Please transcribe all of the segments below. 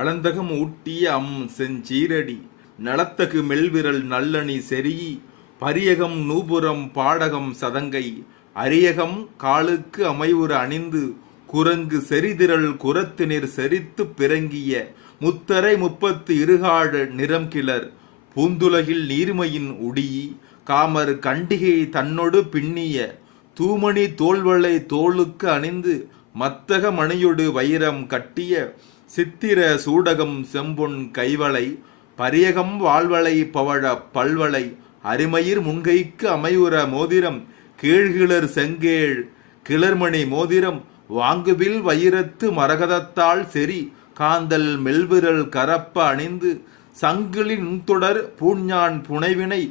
அளந்தகம் ஊட்டிய செஞ்சீரடி நலத்தகு மெல்விரல் நல்லணி செரியி பரியகம் நூபுரம் பாடகம் சதங்கை அரியகம் காலுக்கு அமைவுற அணிந்து குரங்கு செறிதிரள் குரத்தினிர் செறித்து பிறங்கிய முத்தரை 30 இருகாடு நிறம் கிளர் பூந்துலகில் நீர்மையின் உடியி காமர் கண்டிகை தன்னொடு பின்னிய தூமணி தோல்வளை தோளுக்கு அணிந்து மத்தக மணியொடு வைரம் கட்டிய சித்திர சூடகம் செம்பொன் கைவளை பரியகம் வாழ்வளை பவழ பல்வளை அருமயிர் முன்கைக்கு அமைவுற மோதிரம் கீழ்கிளர் செங்கேழ் கிளர்மணி மோதிரம் வாங்குவில் வைரத்து மரகதத்தால் செறி காந்தல் மெல்விரல் கரப்ப அணிந்து சங்கிலி நுண்தொடர் பூஞ்ஞான் புனைவினை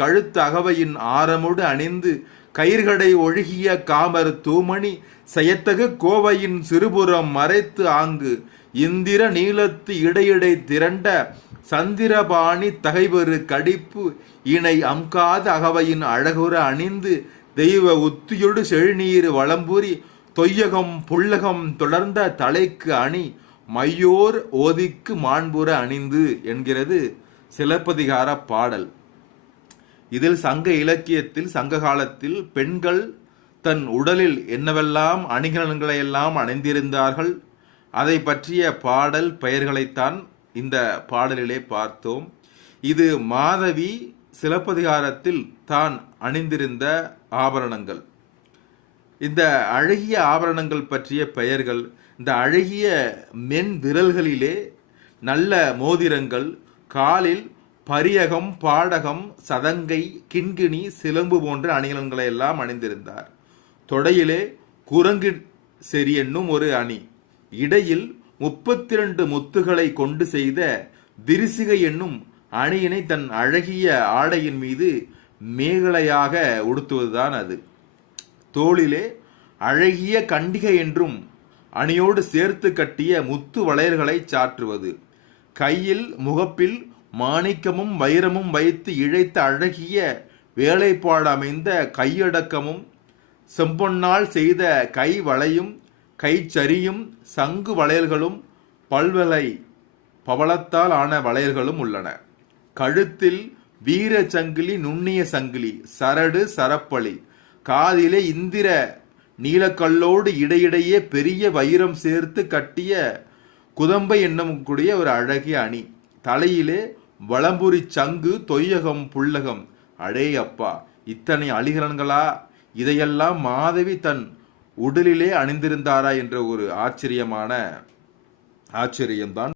கழுத்து அகவையின் ஆரமுடு அணிந்து கயிர்கடை ஒழுகிய காமர் தூமணி செயத்தகு கோவையின் சிறுபுறம் மறைத்து ஆங்கு இந்திர நீலத்து இடையிடை திரண்ட சந்திரபாணி தகைவரு கடிப்பு இணை அம்காத அகவையின் அழகுற அணிந்து தெய்வ உத்தியொடு செழுநீர் வளம்புரி தொய்யகம் புல்லகம் தொடர்ந்த தலைக்கு அணி மையோர் ஓதிக்கு மாண்புற அணிந்து என்கிறது சிலப்பதிகார பாடல். இதில் சங்க இலக்கியத்தில் சங்க காலத்தில் பெண்கள் தன் உடலில் என்னவெல்லாம் அணிகலன்களை எல்லாம் அணிந்திருந்தார்கள் அதை பற்றிய பாடல் பெயர்களைத்தான் இந்த பாடலிலே பார்த்தோம். இது மாதவி சிலப்பதிகாரத்தில் தான் அணிந்திருந்த ஆபரணங்கள். இந்த அழகிய ஆபரணங்கள் பற்றிய பெயர்கள், இந்த அழகிய மென் விரல்களிலே நல்ல மோதிரங்கள், காலில் பரியகம் பாடகம் சதங்கை கிண்கிணி சிலம்பு போன்ற அணிகலன்களை எல்லாம் அணிந்திருந்தார். தொடையிலே குரங்கு செறி என்னும் ஒரு அணி, இடையில் 32 முத்துகளை கொண்டு செய்த விரிசிகை என்னும் அணியினை தன் அழகிய ஆடையின் மீது மேகலையாக உடுத்துவதுதான் அது. தோளிலே அழகிய கண்டிகை என்றும் அணியோடு சேர்த்து கட்டிய முத்து வளையல்களை சாற்றுவது, கையில் முகப்பில் மாணிக்கமும் வைரமும் வைத்து இழைத்த அழகிய வேலைப்பாடு அமைந்த கையடக்கமும் செம்பொன்னால் செய்த கை வளையும் கைச்சரியும் சங்கு வளையல்களும் பல்வளை பவளத்தால் ஆன வளையல்களும் உள்ளன. கழுத்தில் வீர சங்கிலி நுண்ணிய சங்கிலி சரடு சரப்பளி, காதிலே இந்திர நீலக்கல்லோடு இடையிடையே பெரிய வைரம் சேர்த்து கட்டிய குதம்பை என்னும் கூடிய ஒரு அழகிய அணி, தலையிலே வளம்புரி சங்கு தொய்யகம் புல்லகம். அடே அப்பா, இத்தனை அணிகலன்களா? இதையெல்லாம் மாதவி தன் உடலிலே அணிந்திருந்தாரா என்ற ஒரு ஆச்சரியம்தான்.